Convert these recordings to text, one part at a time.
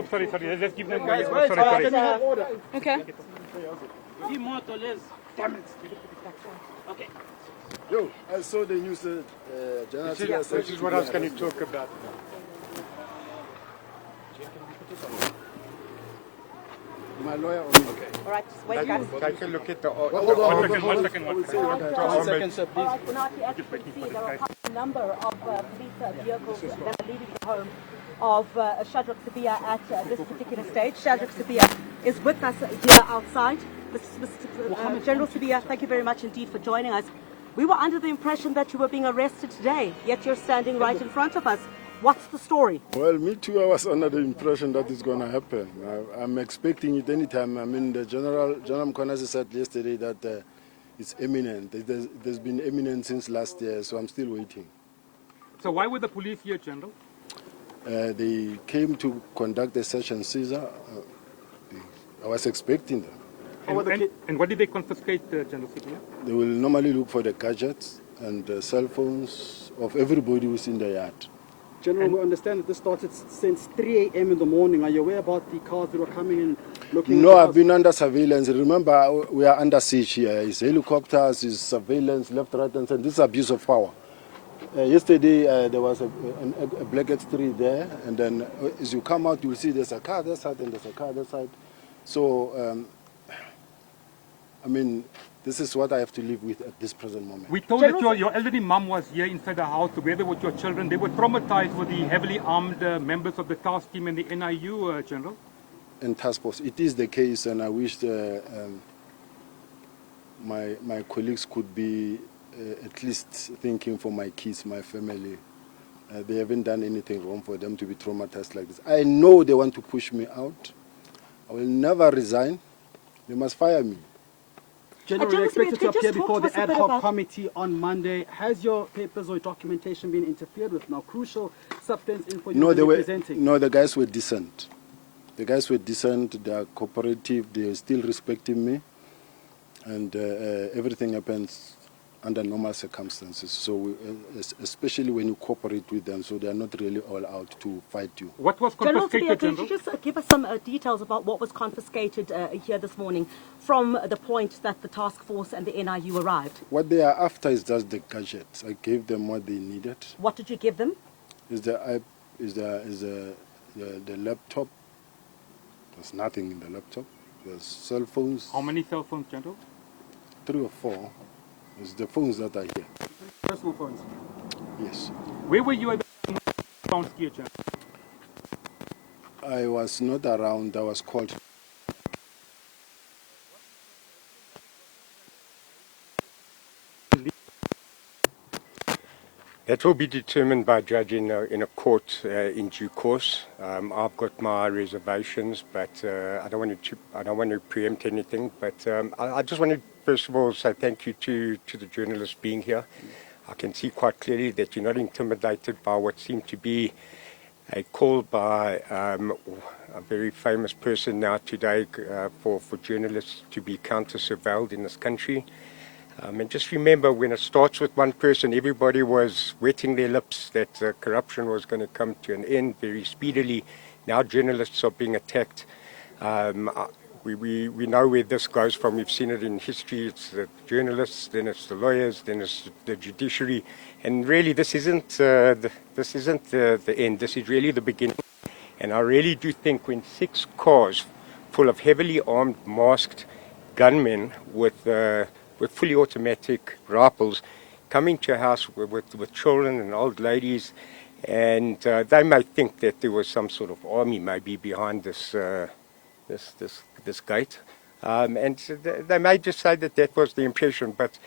Oh, sorry. Let's give them Guys, one. Sorry. Okay. Damn it. Okay. Yo, I saw the news. This is what I was going to talk about. My lawyer. Okay. All right, just wait, guys. Take a look at the... Hold on. One second. One second, sir, please. All right, Funati, as you can see, there are a number of police vehicles that are leaving the home of Shadrack Sibiya at this particular stage. Shadrack Sibiya is with us here outside. General Sibiya, thank you very much indeed for joining us. We were under the impression that you were being arrested today, yet you're standing right in front of us. What's the story? Well, me too, I was under the impression that it's going to happen. I'm expecting it anytime. I mean, the General Mkonasi said yesterday that it's imminent. There's been imminent since last year, so I'm still waiting. So why were the police here, General? They came to conduct a search and seizure. I was expecting them. And what did they confiscate, General Sibiya? They will normally look for the gadgets and the cell phones of everybody who's in the yard. General, we understand that this started since 3 a.m. in the morning. Are you aware about the cars that were coming in looking? No, I've been under surveillance. Remember, we are under siege here. It's helicopters, it's surveillance, left, right, and center. This is abuse of power. Yesterday, there was a blanket tree there, and then as you come out, you'll see there's a car that side and there's a car that side. So, I mean, this is what I have to live with at this present moment. We told that your elderly mum was here inside the house together with your children. They were traumatized with the heavily armed members of the task team and the NIU, General. And task force, it is the case, and I wish my colleagues could be at least thinking for my kids, my family. They haven't done anything wrong for them to be traumatized like this. I know they want to push me out. I will never resign. They must fire me. General, you're expected to appear before the ad hoc committee on Monday. Has your papers or documentation been interfered with? Now, crucial substance info you were presenting. No, the guys were decent. The guys were decent. They are cooperative. They are still respecting me, and everything happens under normal circumstances. So, especially when you cooperate with them, so they are not really all out to fight you. What was confiscated, General? Could you just give us some details about what was confiscated here this morning from the point that the task force and the NIU arrived? What they are after is just the gadgets. I gave them what they needed. What did you give them? Is the laptop. There's nothing in the laptop. There's cell phones. How many cell phones, General? 3 or 4. It's the phones that are here. Personal phones? Yes. Where were you at the found here, General? I was not around. I was called. That will be determined by a judge in a court in due course. I've got my reservations, but I don't want to preempt anything. But I just want to first of all say thank you to the journalists being here. I can see quite clearly that you're not intimidated by what seemed to be a call by a very famous person now today for journalists to be counter-surveilled in this country. And just remember, when it starts with one person, everybody was wetting their lips that corruption was going to come to an end very speedily. Now journalists are being attacked. We know where this goes from. We've seen it in history. It's the journalists, then it's the lawyers, then it's the judiciary. And really, this isn't the end. This is really the beginning. And I really do think when 6 cars full of heavily armed, masked gunmen with fully automatic rifles coming to a house with children and old ladies, and they may think that there was some sort of army maybe behind this gate, and they may just say that that was the impression, but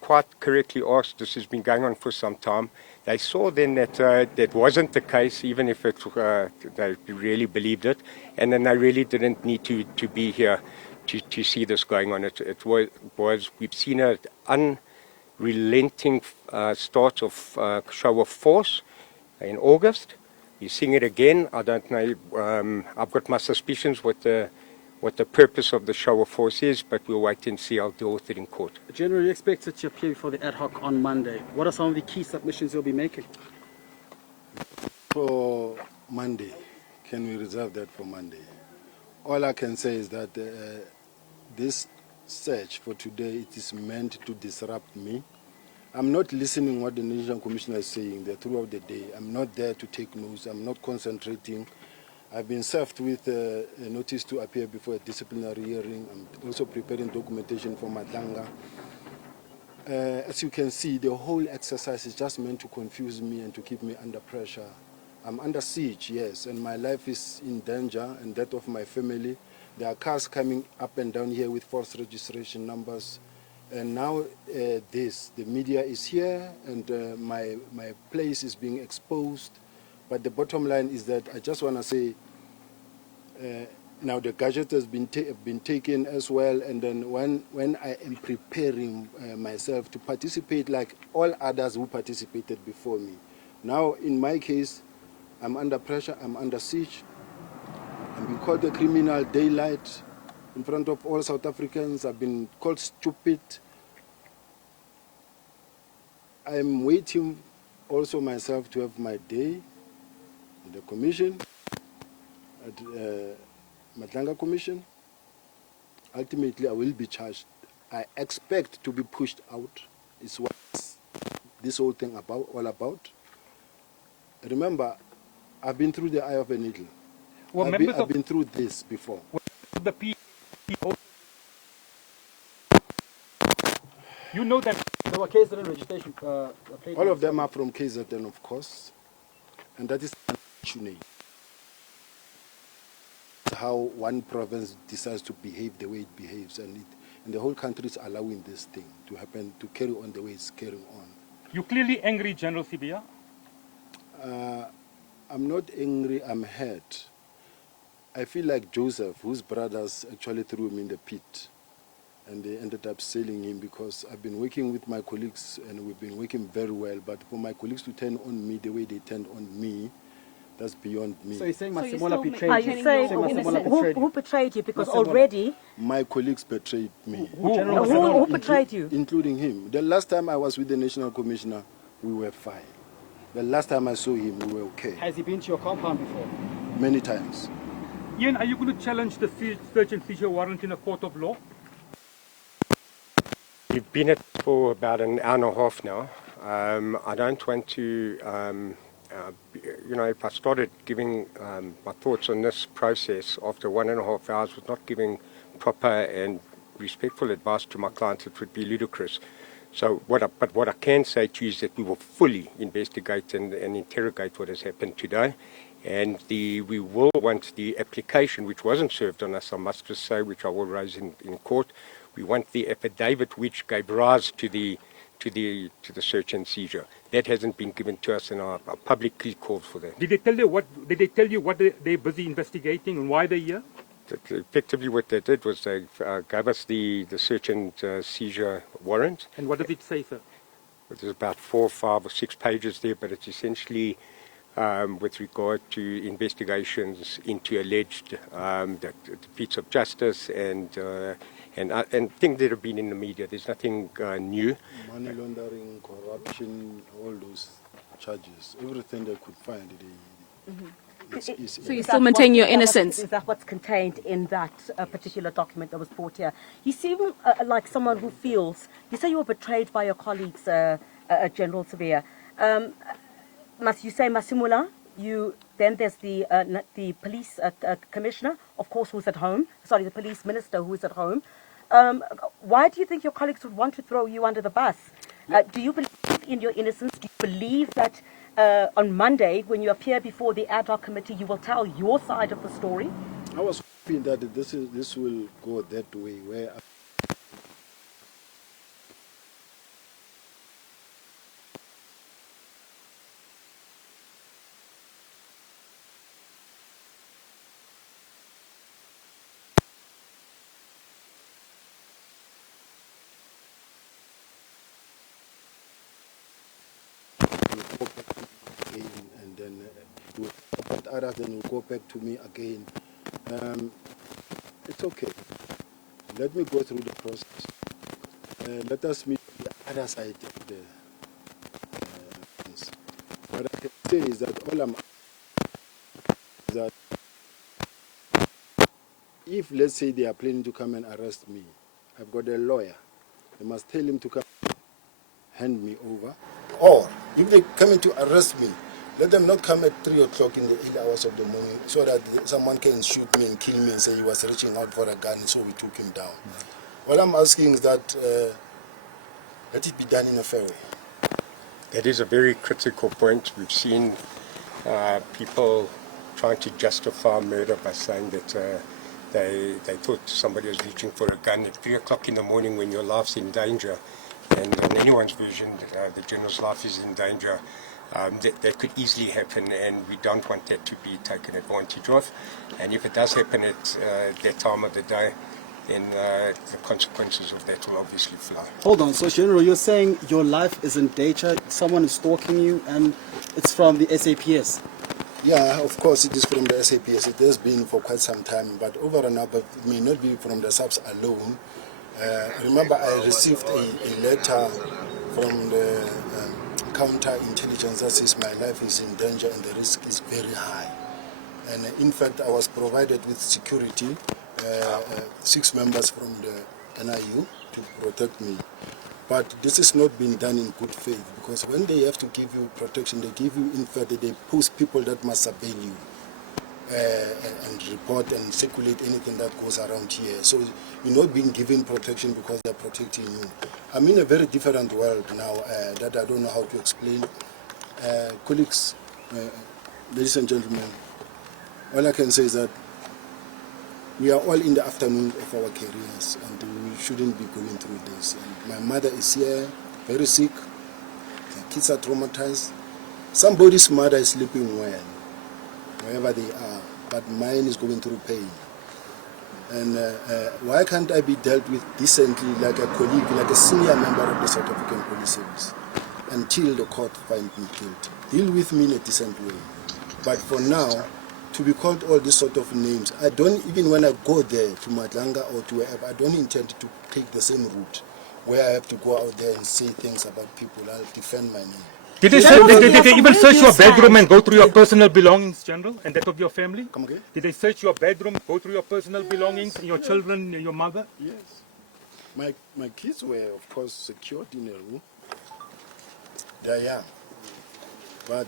quite correctly asked, this has been going on for some time. They saw then that that wasn't the case, even if they really believed it, and then they really didn't need to be here to see this going on. It was we've seen an unrelenting start of show of force in August. You're seeing it again. I don't know. I've got my suspicions what the purpose of the show of force is, but we'll wait and see. I'll deal with it in court. General, you expected to appear before the ad hoc on Monday. What are some of the key submissions you'll be making? For Monday, Can we reserve that for Monday? All I can say is that this search for today, it is meant to disrupt me. I'm not listening what the National Commissioner is saying there throughout the day. I'm not there to take notes. I'm not concentrating. I've been served with a notice to appear before a disciplinary hearing. I'm also preparing documentation for Malanga. As you can see, the whole exercise is just meant to confuse me and to keep me under pressure. I'm under siege, yes, and my life is in danger, and that of my family. There are cars coming up and down here with false registration numbers. And now the media is here, and my place is being exposed. But the bottom line is that I just want to say, now the gadget has been taken as well, and then when I am preparing myself to participate like all others who participated before me, now in my case, I'm under pressure, I'm under siege, I'm being called a criminal daylight in front of all South Africans. I've been called stupid. I'm waiting also myself to have my day in the commission, at Malanga Commission. Ultimately, I will be charged. I expect to be pushed out. Is what this whole thing all about. Remember, I've been through the eye of a needle. Well, I've been through this before. The people, you know that There were KZN registration. All of them are from KZN, of course, and that is unfortunate. How one province decides to behave the way it behaves, and the whole country is allowing this thing to happen, to carry on the way it's carrying on. You're clearly angry, General Sibiya. I'm not angry, I'm hurt. I feel like Joseph, whose brothers actually threw him in the pit, and they ended up selling him, because I've been working with my colleagues, and we've been working very well, but for my colleagues to turn on me the way they turned on me, that's beyond me. So you're saying Masimola betrayed Are you? you saying who betrayed you? Because already... My colleagues betrayed me. Who betrayed you? Including him. The last time I was with the National Commissioner, we were fine. The last time I saw him, we were okay. Has he been to your compound before? Many times. Ian, are you going to challenge the search and seizure warrant in a court of law? We've been at it for about an hour and a half now. I don't want to, if I started giving my thoughts on this process after 1.5 hours with not giving proper and respectful advice to my clients, it would be ludicrous. So what I can say to you is that we will fully investigate and interrogate what has happened today. And we will want the application, which wasn't served on us, I must just say, which I will raise in court. We want the affidavit which gave rise to the search and seizure. That hasn't been given to us, and I publicly called for that. Did they tell you what they're busy investigating and why they're here? Effectively, what they did was they gave us the search and seizure warrant. And what does it say, sir? There's about 4, 5, or 6 pages there, but it's essentially with regard to investigations into alleged defeats of justice and things that have been in the media. There's nothing new. Money laundering, corruption, all those charges, everything they could find. So you still maintain your innocence? Is that what's contained in that particular document that was brought here? You seem like someone who feels, you say you were betrayed by your colleagues, General Sibiya. Must you say Masimula? Then there's the police commissioner, of course, who's at home. Sorry, the police minister who's at home. Why do you think your colleagues would want to throw you under the bus? Do you believe in your innocence? Do you believe that on Monday, when you appear before the ad hoc committee, you will tell your side of the story? I was hoping that this will go that way, where and then we'll appoint others, then will go back to me again. It's okay. Let me go through the process. Let us meet the other side of the things. What I can say is that all I'm is that if, let's say, they are planning to come and arrest me, I've got a lawyer. They must tell him to come hand me over. Or if they come to arrest me, let them not come at 3 o'clock in the early hours of the morning so that someone can shoot me and kill me and say he was reaching out for a gun, so we took him down. What I'm asking is that let it be done in a fair way. That is a very critical point. We've seen people trying to justify murder by saying that they thought somebody was reaching for a gun at 3 o'clock in the morning when your life's in danger. And in anyone's vision, the general's life is in danger. That could easily happen, and we don't want that to be taken advantage of. And if it does happen at that time of the day, then the consequences of that will obviously fly. Hold on, so General, you're saying your life is in danger, someone is stalking you, and it's from the SAPS? Yeah, of course it is from the SAPS. It has been for quite some time, but over and above, it may not be from the SAPS alone. Remember, I received a letter from the counterintelligence that says my life is in danger and the risk is very high. And in fact, I was provided with security, 6 members from the NIU to protect me. But this has not been done in good faith, because when they have to give you protection, they give you, in fact, they post people that must surveil you and report and circulate anything that goes around here. So you're not being given protection because they're protecting you. I'm in a very different world now that I don't know how to explain. Colleagues, ladies and gentlemen, all I can say is that we are all in the afternoon of our careers, and we shouldn't be going through this. And my mother is here, very sick. The kids are traumatized. Somebody's mother is sleeping well, wherever they are, but mine is going through pain. And why can't I be dealt with decently, like a colleague, like a senior member of the South African Police Service, until the court finds me guilty? Deal with me in a decent way. But for now, to be called all these sort of names, I don't, even when I go there to Madlanga or to wherever, I don't intend to take the same route where I have to go out there and say things about people. I'll defend my name. Did they even search your bedroom and go through your personal belongings, General, and that of your family? Come again? Did they search your bedroom, go through your personal belongings, your children, your mother? Yes. My kids were, of course, secured in a room. They are young. But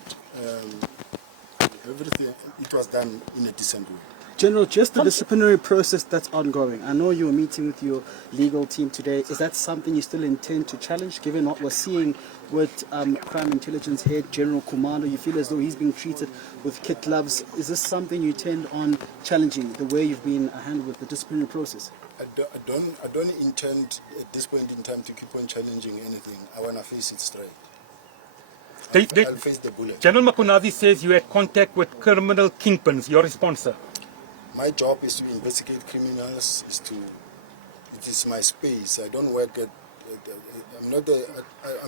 everything, it was done in a decent way. General, just the disciplinary process that's ongoing. I know you were meeting with your legal team today. Is that something you still intend to challenge, given what we're seeing with Crime Intelligence Head General Kumalo? You feel as though he's being treated with kid gloves. Is this something you intend on challenging, the way you've been handled with the disciplinary process? I don't intend at this point in time to keep on challenging anything. I want to face it straight. I'll face the bullet. General Makunazi says you had contact with criminal kingpins. Your response, sir? My job is to investigate criminals. It is my space. I don't work at. I'm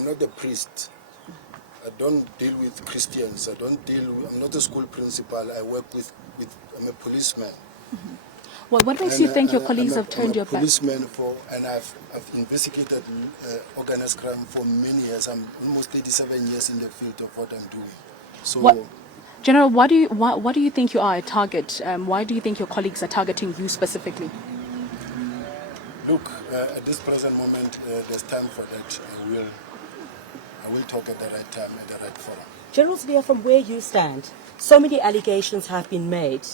not a priest. I don't deal with Christians. I'm not a school principal. I work with. I'm a policeman. Mm-hmm. Well, what makes you think your colleagues have turned your back? I'm a policeman and I've investigated organized crime for many years. I'm almost 37 years in the field of what I'm doing. So. General, why do you think you are a target? Why do you think your colleagues are targeting you specifically? Look, at this present moment, there's time for that. I will talk at the right time, at the right forum. General Sibiya, from where you stand, so many allegations have been made.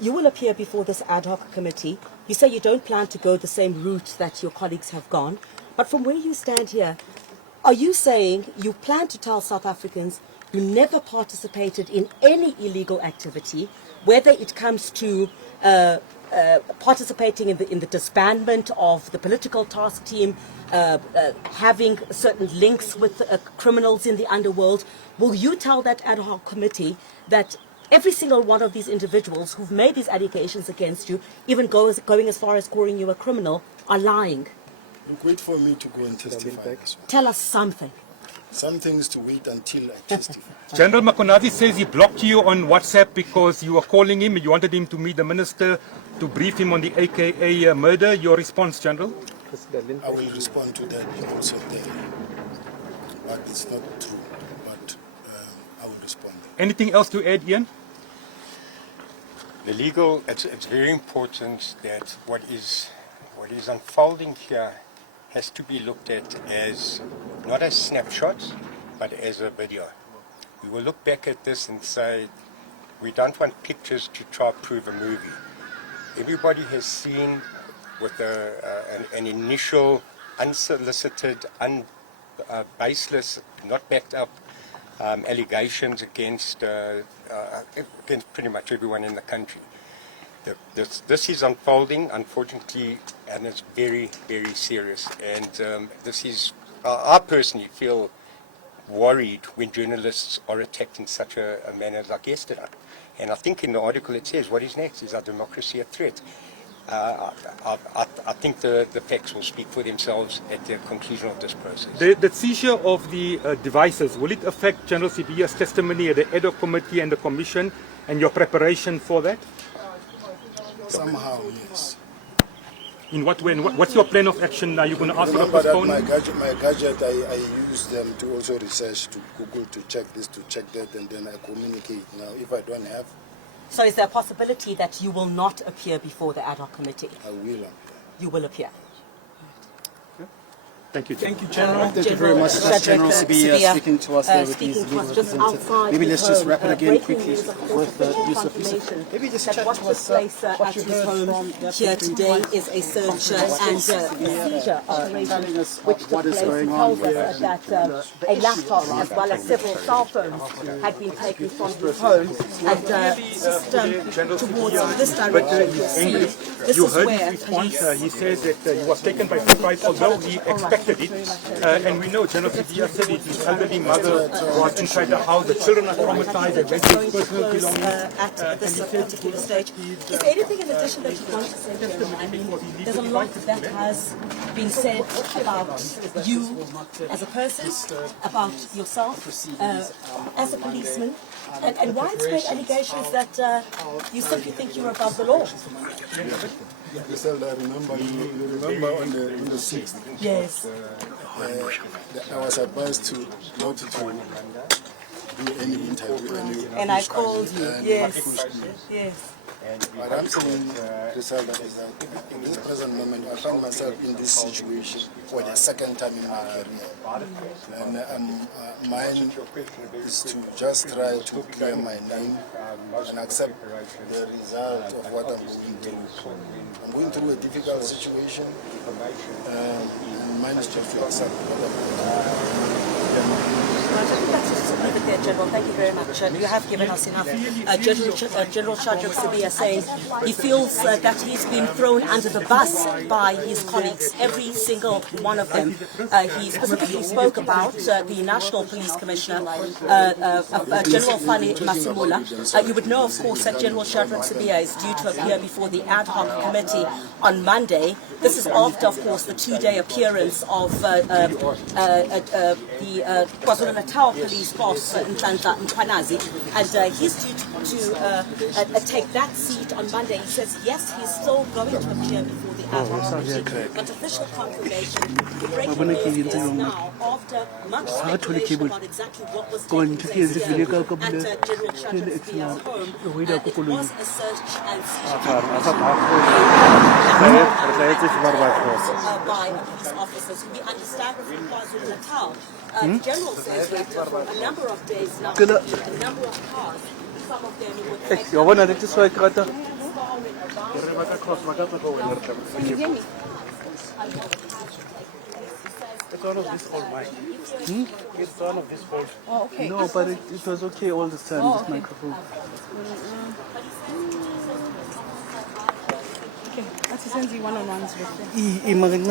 You will appear before this ad hoc committee. You say you don't plan to go the same route that your colleagues have gone. But from where you stand here, are you saying you plan to tell South Africans you never participated in any illegal activity, whether it comes to participating in the disbandment of the political task team, having certain links with criminals in the underworld? Will you tell that ad hoc committee that every single one of these individuals who've made these allegations against you, even going as far as calling you a criminal, are lying? Look, wait for me to go and testify. Tell us something. Some things to wait until I testify. General Makunazi says he blocked you on WhatsApp because you were calling him. You wanted him to meet the minister to brief him on the AKA murder. Your response, General? I will respond to that also there. But it's not true. But I will respond. Anything else to add, Ian? It's very important that what is unfolding here has to be looked at as not as snapshots, but as a video. We will look back at this and say, we don't want pictures to try to prove a movie. Everybody has seen with an initial, unsolicited, baseless, not backed up allegations against pretty much everyone in the country. This is unfolding, unfortunately, and it's very, very serious. And I personally feel worried when journalists are attacked in such a manner like yesterday. And I think in the article it says, what is next? Is our democracy a threat? I think the facts will speak for themselves at the conclusion of this process. The seizure of the devices, will it affect General Sibiya's testimony at the ad hoc committee and the commission and your preparation for that? Somehow, yes. In what way? What's your plan of action? Are you going to ask for a Remember that postponement? my gadget, I use them to also research, to Google, to check this, to check that, and then I communicate. Now, if I don't have, So is there a possibility that you will not appear before the ad hoc committee? I will appear. You will appear. Thank you. Thank you, General. Thank you very much. That's General Sibiya speaking to us there with his legal representative. Maybe let's just wrap it again quickly with Yusuf. Maybe just chat to us what you heard from Here today is a search and seizure operation which took place. It tells us that a laptop as well as several cell phones had been taken from his home, and just towards this direction you'll see this You is heard where his response. He says that he was taken by surprise, although he expected it. And we know General Sibiya said it. His elderly mother was inside the house. The children are traumatized. They went to his personal belongings. at this particular stage. Is there anything in addition that you want to say? I mean, there's a lot that has been said about you as a person, about yourself as a policeman, and widespread allegations that you simply think you're above the law. Griselda, you remember on the 6th? Yes. I was advised to not to do any interview. And I called you. Yes. Yes. What I'm saying, Griselda, is that in this present moment, I found myself in this situation for the second time in my career. And mine is to just try to clear my name and accept the result of what I'm going through. I'm going through a difficult situation, and mine is just to accept what I'm going through. I think that's just leave it there, General. Thank you very much. You have given us enough. General Shadrack Sibiya saying he feels that he's been thrown under the bus by his colleagues, every single one of them. He specifically spoke about the National Police Commissioner, General Fani Masimula. You would know, of course, that General Shadrack Sibiya is due to appear before the ad hoc committee on Monday. This is after, of course, the two-day appearance of the KwaZulu-Natal police boss, Nhlanhla Mkhwanazi, and he's due to take that seat on Monday. He says, yes, he's still going to appear before the ad hoc committee, but official confirmation, breaking news is now, after much speculation about exactly what was taking place here at General Shadrack Sibiya's home, it was a search and seizure by police officers who we understand from KwaZulu-Natal. The General says that for a number of days now, a number of cars, some of them would take Can you hear me? It's one of this whole mic. It's one of this whole. Oh, okay. No, but it was okay all the time, this microphone. Okay, that's essentially one-on-ones with Imagine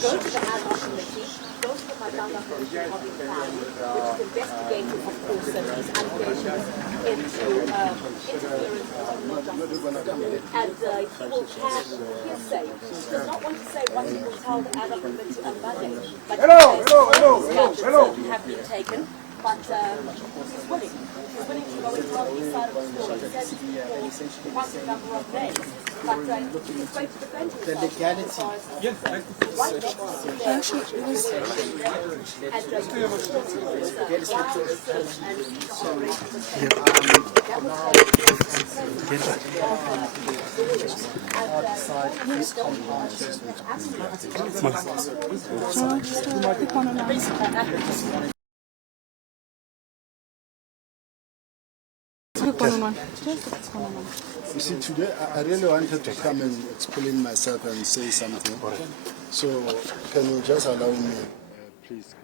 go to the ad hoc committee, go which is investigating, of course, these allegations into interference with criminal justice. And he will have his say. He does not want to say what he will tell the ad hoc committee on Monday, but hello. Have been taken. But he's willing. He's willing to go and tell his side of the story. He says for quite a number of days. But he's going to defend himself. The legality. One thing is You see, today I really wanted to come and explain myself and say something. So, can you just allow me, please?